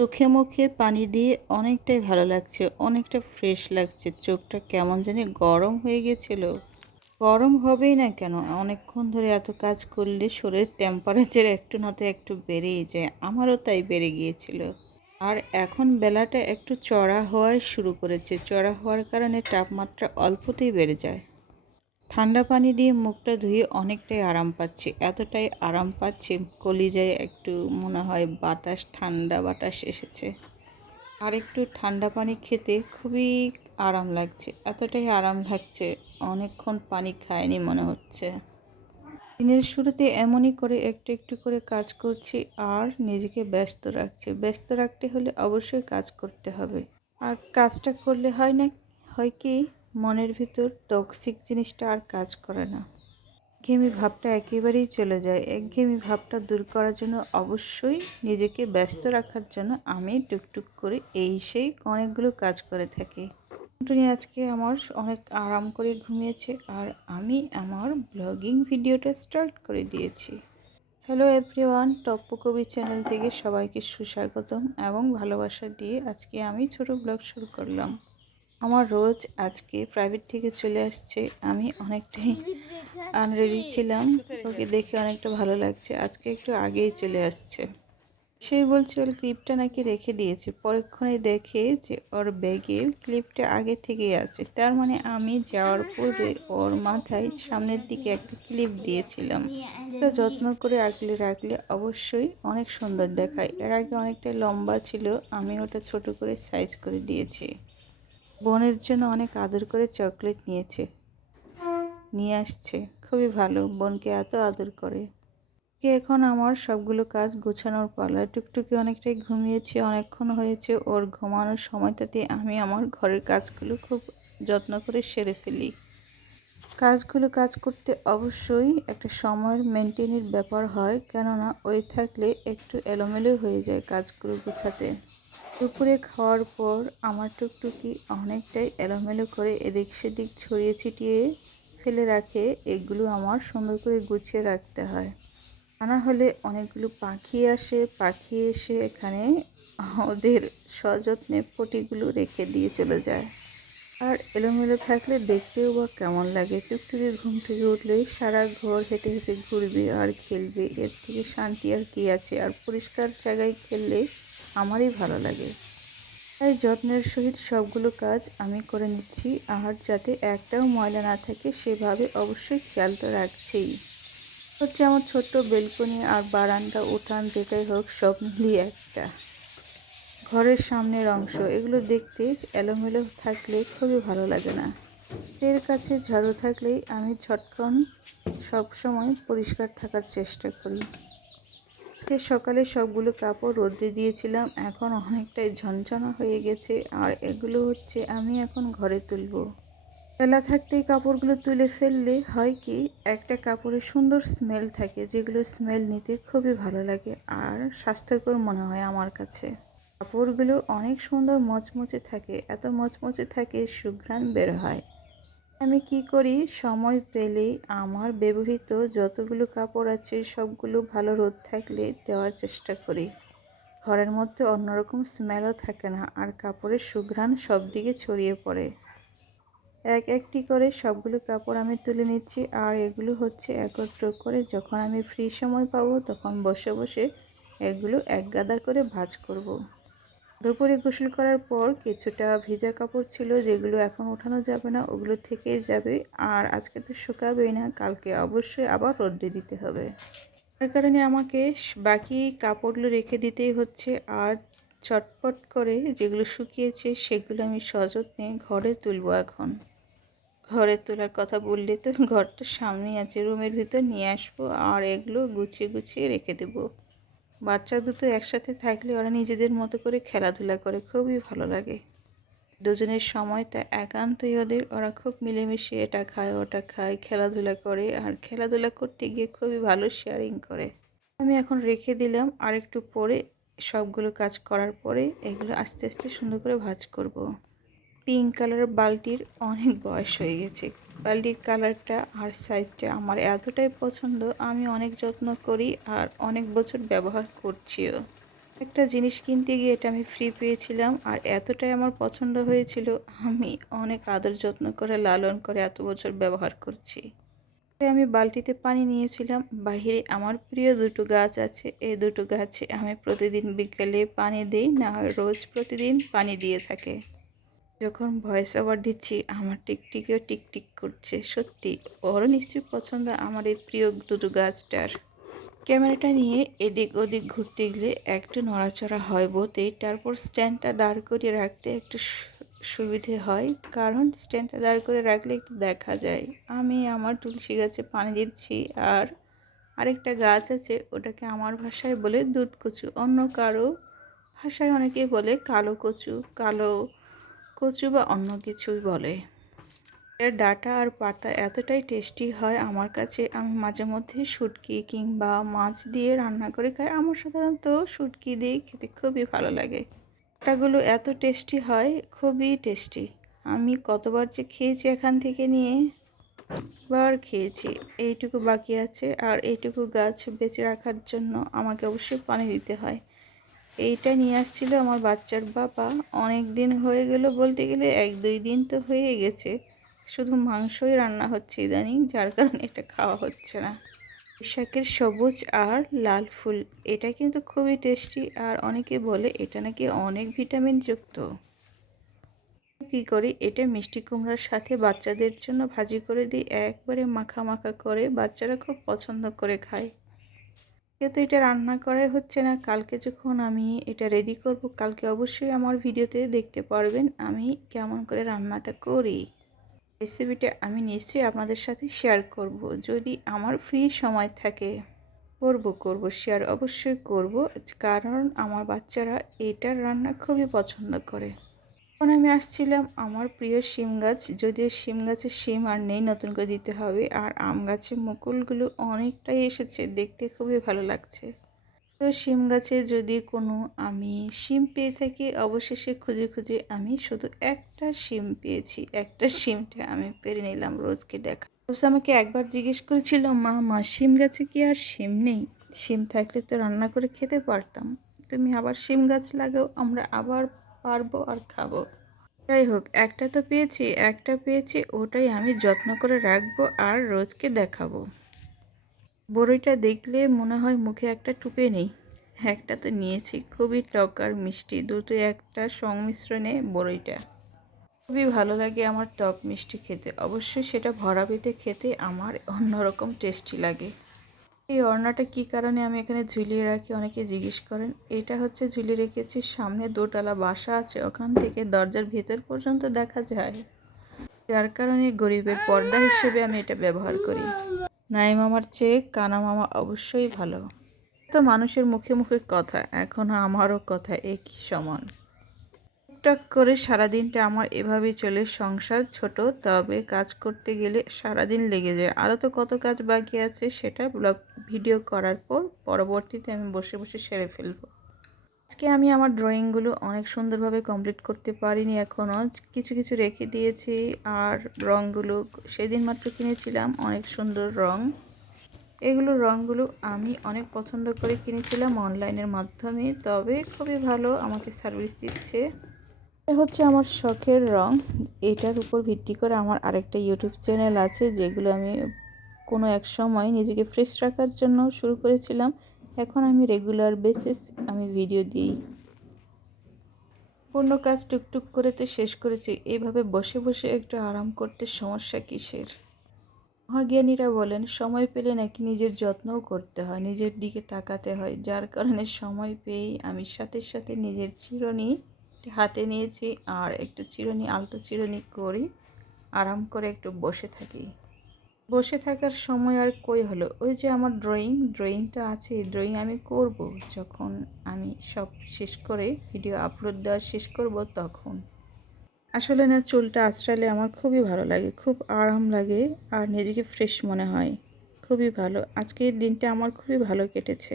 চোখে মুখে পানি দিয়ে অনেকটাই ভালো লাগছে, অনেকটা ফ্রেশ লাগছে। চোখটা কেমন জানি গরম হয়ে গেছিল। গরম হবেই না কেন? অনেকক্ষণ ধরে এত কাজ করলে শরীরের টেম্পারেচার একটু না তো একটু বেড়েই যায়। আমারও তাই বেড়ে গিয়েছিল। আর এখন বেলাটা একটু চড়া হওয়া শুরু করেছে। চড়া হওয়ার কারণে তাপমাত্রা অল্পতেই বেড়ে যায়। ঠান্ডা পানি দিয়ে মুখটা ধুয়ে অনেকটাই আরাম পাচ্ছি। এতটাই আরাম পাচ্ছি, কলিজায় একটু মনে হয় বাতাস, ঠান্ডা বাতাস এসেছে। আর একটু ঠান্ডা পানি খেতে খুবই আরাম লাগছে। এতটাই আরাম লাগছে, অনেকক্ষণ পানি খায়নি মনে হচ্ছে। দিনের শুরুতে এমনই করে একটু একটু করে কাজ করছি আর নিজেকে ব্যস্ত রাখছি। ব্যস্ত রাখতে হলে অবশ্যই কাজ করতে হবে। আর কাজটা করলে হয় কি, মনের ভিতর টক্সিক জিনিসটা আর কাজ করে না। একঘেয়েমি ভাবটা একেবারেই চলে যায়। একঘেয়েমি ভাবটা দূর করার জন্য অবশ্যই নিজেকে ব্যস্ত রাখার জন্য আমি টুকটুক করে এই সেই অনেকগুলো কাজ করে থাকি। টুনি আজকে আমার অনেক আরাম করে ঘুমিয়েছে আর আমি আমার ব্লগিং ভিডিওটা স্টার্ট করে দিয়েছি। হ্যালো এভরিওয়ান, টপ্পু কবি চ্যানেল থেকে সবাইকে সুস্বাগতম এবং ভালোবাসা দিয়ে আজকে আমি ছোট ব্লগ শুরু করলাম। আমার রোজ আজকে প্রাইভেট থেকে চলে আসছে। আমি অনেকটাই আনরেডি ছিলাম, ওকে দেখে অনেকটা ভালো লাগছে। আজকে একটু আগেই চলে আসছে। সেই বলছে ওর ক্লিপটা নাকি রেখে দিয়েছে, পরক্ষণে দেখে যে ওর ব্যাগে ক্লিপটা আগে থেকেই আছে। তার মানে আমি যাওয়ার পূর্বে ওর মাথায় সামনের দিকে একটা ক্লিপ দিয়েছিলাম। এটা যত্ন করে আগলে রাখলে অবশ্যই অনেক সুন্দর দেখায়। এর আগে অনেকটা লম্বা ছিল, আমি ওটা ছোট করে সাইজ করে দিয়েছি। বোনের জন্য অনেক আদর করে চকলেট নিয়ে আসছে। খুবই ভালো, বোনকে এত আদর করে। এখন আমার সবগুলো কাজ গোছানোর পালা। টুকটুকি অনেকটাই ঘুমিয়েছে, অনেকক্ষণ হয়েছে। ওর ঘুমানোর সময়টাতে আমি আমার ঘরের কাজগুলো খুব যত্ন করে সেরে ফেলি। কাজ করতে অবশ্যই একটা সময়ের মেনটেনের ব্যাপার হয়, কেননা ওই থাকলে একটু এলোমেলো হয়ে যায় কাজগুলো গোছাতে। দুপুরে খাওয়ার পর আমার টুকটুকি অনেকটাই এলোমেলো করে এদিক সেদিক ছড়িয়ে ছিটিয়ে ফেলে রাখে। এগুলো আমার সুন্দর করে গুছিয়ে রাখতে হয়, তা না হলে অনেকগুলো পাখি এসে এখানে ওদের সযত্নে পটিগুলো রেখে দিয়ে চলে যায়। আর এলোমেলো থাকলে দেখতেও বা কেমন লাগে। টুকটুকি ঘুম থেকে উঠলেই সারা ঘর হেঁটে হেঁটে ঘুরবে আর খেলবে। এর থেকে শান্তি আর কি আছে? আর পরিষ্কার জায়গায় খেললে আমারই ভালো লাগে। তাই যত্নের সহিত সবগুলো কাজ আমি করে নিচ্ছি, আর যাতে একটাও ময়লা না থাকে সেভাবে অবশ্যই খেয়াল তো রাখছিই। হচ্ছে আমার ছোট্ট বেলকনি আর বারান্দা, উঠান, যেটাই হোক সব মিলিয়ে একটা ঘরের সামনের অংশ। এগুলো দেখতে এলোমেলো থাকলে খুবই ভালো লাগে না। এর কাছে ঝাড়ু থাকলেই আমি ঝটকন সবসময় পরিষ্কার থাকার চেষ্টা করি। আজকে সকালে সবগুলো কাপড় রোদ্রে দিয়েছিলাম, এখন অনেকটাই ঝনঝনা হয়ে গেছে। আর এগুলো হচ্ছে আমি এখন ঘরে তুলবো। বেলা থাকতেই কাপড়গুলো তুলে ফেললে হয় কি, একটা কাপড়ের সুন্দর স্মেল থাকে, যেগুলো স্মেল নিতে খুবই ভালো লাগে আর স্বাস্থ্যকর মনে হয় আমার কাছে। কাপড়গুলো অনেক সুন্দর মচমচে থাকে, এত মচমচে থাকে সুঘ্রাণ বের হয়। আমি কি করি, সময় পেলেই আমার ব্যবহৃত যতগুলো কাপড় আছে সবগুলো ভালো রোদ থাকলে দেওয়ার চেষ্টা করি। ঘরের মধ্যে অন্যরকম স্মেলও থাকে না আর কাপড়ের সুঘ্রাণ সব দিকে ছড়িয়ে পড়ে। একটি করে সবগুলো কাপড় আমি তুলে নিচ্ছি আর এগুলো হচ্ছে একত্র করে যখন আমি ফ্রি সময় পাবো তখন বসে বসে এগুলো এক গাদা করে ভাঁজ করব। দুপুরে গোসল করার পর কিছুটা ভিজা কাপড় ছিল, যেগুলো এখন উঠানো যাবে না, ওগুলো থেকেই যাবে। আর আজকে তো শুকাবেই না, কালকে অবশ্যই আবার রোদ্রে দিতে হবে। তার কারণে আমাকে বাকি কাপড়গুলো রেখে দিতেই হচ্ছে। আর চটপট করে যেগুলো শুকিয়েছে সেগুলো আমি সযত্নে ঘরে তুলবো। এখন ঘরে তোলার কথা বললে তো ঘরটা সামনেই আছে, রুমের ভিতর নিয়ে আসবো আর এগুলো গুছিয়ে গুছিয়ে রেখে দেবো। বাচ্চা দুটো একসাথে থাকলে ওরা নিজেদের মতো করে খেলাধুলা করে, খুবই ভালো লাগে। দুজনের সময়টা একান্তই ওদের, ওরা খুব মিলেমিশে এটা খায় ওটা খায়, খেলাধুলা করে। আর খেলাধুলা করতে গিয়ে খুবই ভালো শেয়ারিং করে। আমি এখন রেখে দিলাম, আর একটু পরে সবগুলো কাজ করার পরে এগুলো আস্তে আস্তে সুন্দর করে ভাঁজ করব। পিঙ্ক কালারের বালতির অনেক বয়স হয়ে গেছে। বালতির কালারটা আর সাইজটা আমার এতটাই পছন্দ, আমি অনেক যত্ন করি আর অনেক বছর ব্যবহার করছিও। একটা জিনিস কিনতে গিয়ে এটা আমি ফ্রি পেয়েছিলাম আর এতটাই আমার পছন্দ হয়েছিল, আমি অনেক আদর যত্ন করে লালন করে এত বছর ব্যবহার করছি। আমি বালতিতে পানি নিয়েছিলাম। বাহিরে আমার প্রিয় দুটো গাছ আছে, এই দুটো গাছে আমি প্রতিদিন বিকেলে পানি দিই, না হয় রোজ প্রতিদিন পানি দিয়ে থাকে। যখন ভয়েস ওভার দিচ্ছি আমার টিকটিকিও টিকটিক করছে। সত্যি ওরও নিশ্চয়ই পছন্দ আমার এই প্রিয় দুটো গাছটার। ক্যামেরাটা নিয়ে এদিক ওদিক ঘুরতে গেলে একটু নড়াচড়া হয় বটেই, তারপর স্ট্যান্ডটা দাঁড় করিয়ে রাখতে একটু সুবিধে হয়, কারণ স্ট্যান্ডটা দাঁড় করে রাখলে একটু দেখা যায়। আমি আমার তুলসী গাছে পানি দিচ্ছি আর আরেকটা গাছ আছে, ওটাকে আমার ভাষায় বলে দুধ কচু, অন্য কারো ভাষায় অনেকেই বলে কালো কচু, কালো কচু বা অন্য কিছুই বলে। এর ডাঁটা আর পাতা এতটাই টেস্টি হয় আমার কাছে, আমি মাঝে মধ্যে শুটকি কিংবা মাছ দিয়ে রান্না করে খাই। আমার সাধারণত শুটকি দিয়ে খেতে খুবই ভালো লাগে। ডাঁটাগুলো এত টেস্টি হয়, খুবই টেস্টি। আমি কতবার যে খেয়েছি এখান থেকে নিয়ে, বার খেয়েছি। এইটুকু বাকি আছে আর এইটুকু গাছ বেঁচে রাখার জন্য আমাকে অবশ্যই পানি দিতে হয়। এইটা নিয়ে আসছিল আমার বাচ্চার বাবা, অনেক দিন হয়ে গেল, বলতে গেলে 1-2 দিন তো হয়ে গেছে। শুধু মাংসই রান্না হচ্ছে ইদানিং, যার কারণে এটা খাওয়া হচ্ছে না। শাকের সবুজ আর লাল ফুল, এটা কিন্তু খুবই টেস্টি আর অনেকে বলে এটা নাকি অনেক ভিটামিন যুক্ত। কী করি, এটা মিষ্টি কুমড়ার সাথে বাচ্চাদের জন্য ভাজি করে দিই, একবারে মাখা মাখা করে, বাচ্চারা খুব পছন্দ করে খায়। যেহেতু এটা রান্না করাই হচ্ছে না, কালকে যখন আমি এটা রেডি করব, কালকে অবশ্যই আমার ভিডিওতে দেখতে পারবেন আমি কেমন করে রান্নাটা করি। রেসিপিটা আমি নিশ্চয়ই আপনাদের সাথে শেয়ার করব, যদি আমার ফ্রি সময় থাকে। করব শেয়ার অবশ্যই করব, কারণ আমার বাচ্চারা এটার রান্না খুবই পছন্দ করে। এখন আমি আসছিলাম আমার প্রিয় শিম গাছ, যদিও শিম গাছে শিম আর নেই, নতুন করে দিতে হবে। আর আম গাছে মুকুলগুলো অনেকটাই এসেছে, দেখতে খুবই ভালো লাগছে। তো শিম গাছে যদি কোনো আমি শিম পেয়ে থাকি, অবশেষে খুঁজে খুঁজে আমি শুধু একটা শিম পেয়েছি। একটা শিমটা আমি পেরে নিলাম। রোজকে দেখা রোজ আমাকে একবার জিজ্ঞেস করেছিল, মা শিম গাছে কি আর শিম নেই? শিম থাকলে তো রান্না করে খেতে পারতাম, তুমি আবার শিম গাছ লাগাও, আমরা আবার পারবো আর খাবো। যাই হোক, একটা পেয়েছি, ওটাই আমি যত্ন করে রাখবো আর রোজকে দেখাবো। বড়ইটা দেখলে মনে হয় মুখে একটা টুপে নেই। একটা তো নিয়েছি, খুবই টক আর মিষ্টি, দুটো একটা সংমিশ্রণে বড়ইটা। খুবই ভালো লাগে আমার টক মিষ্টি খেতে, অবশ্যই সেটা ভরা পেটে খেতে আমার অন্যরকম টেস্টি লাগে। এই ওড়নাটা কী কারণে আমি এখানে ঝুলিয়ে রাখি অনেকে জিজ্ঞেস করেন। এটা হচ্ছে ঝুলিয়ে রেখেছি, সামনে দোতলা বাসা আছে, ওখান থেকে দরজার ভেতর পর্যন্ত দেখা যায়, যার কারণে গরিবের পর্দা হিসেবে আমি এটা ব্যবহার করি। নাই মামার চেয়ে কানা মামা অবশ্যই ভালো। তো মানুষের মুখে মুখে কথা, এখনও আমারও কথা একই সমান। টুকটাক করে সারাদিনটা আমার এভাবেই চলে সংসার। ছোট, তবে কাজ করতে গেলে সারাদিন লেগে যায়। আরও তো কত কাজ বাকি আছে, সেটা ব্লগ ভিডিও করার পর পরবর্তীতে আমি বসে বসে সেরে ফেলবো। আজকে আমি আমার ড্রয়িংগুলো অনেক সুন্দরভাবে কমপ্লিট করতে পারিনি এখনও, কিছু কিছু রেখে দিয়েছি। আর রঙগুলো সেদিন মাত্র কিনেছিলাম, অনেক সুন্দর রঙ। এগুলো রঙগুলো আমি অনেক পছন্দ করে কিনেছিলাম অনলাইনের মাধ্যমে, তবে খুবই ভালো আমাকে সার্ভিস দিচ্ছে। এটা হচ্ছে আমার শখের রং। এটার উপর ভিত্তি করে আমার আরেকটা ইউটিউব চ্যানেল আছে, যেগুলো আমি কোনো এক সময় নিজেকে ফ্রেশ রাখার জন্য শুরু করেছিলাম। এখন আমি রেগুলার বেসিস আমি ভিডিও দিই। পূর্ণ কাজ টুকটুক করে তো শেষ করেছি, এইভাবে বসে বসে একটু আরাম করতে সমস্যা কিসের? মহাজ্ঞানীরা বলেন সময় পেলে নাকি নিজের যত্নও করতে হয়, নিজের দিকে তাকাতে হয়, যার কারণে সময় পেয়েই আমি সাথে সাথে নিজের চিরুনি হাতে নিয়েছি আর একটু চিরুনি আলতো চিরুনি করি, আরাম করে একটু বসে থাকি। বসে থাকার সময় আর কই হলো, ওই যে আমার ড্রয়িংটা আছে, ড্রয়িং আমি করব যখন আমি সব শেষ করে ভিডিও আপলোড দেওয়া শেষ করব তখন। আসলে না, চুলটা আঁচড়ালে আমার খুবই ভালো লাগে, খুব আরাম লাগে আর নিজেকে ফ্রেশ মনে হয়। খুবই ভালো, আজকের দিনটা আমার খুবই ভালো কেটেছে।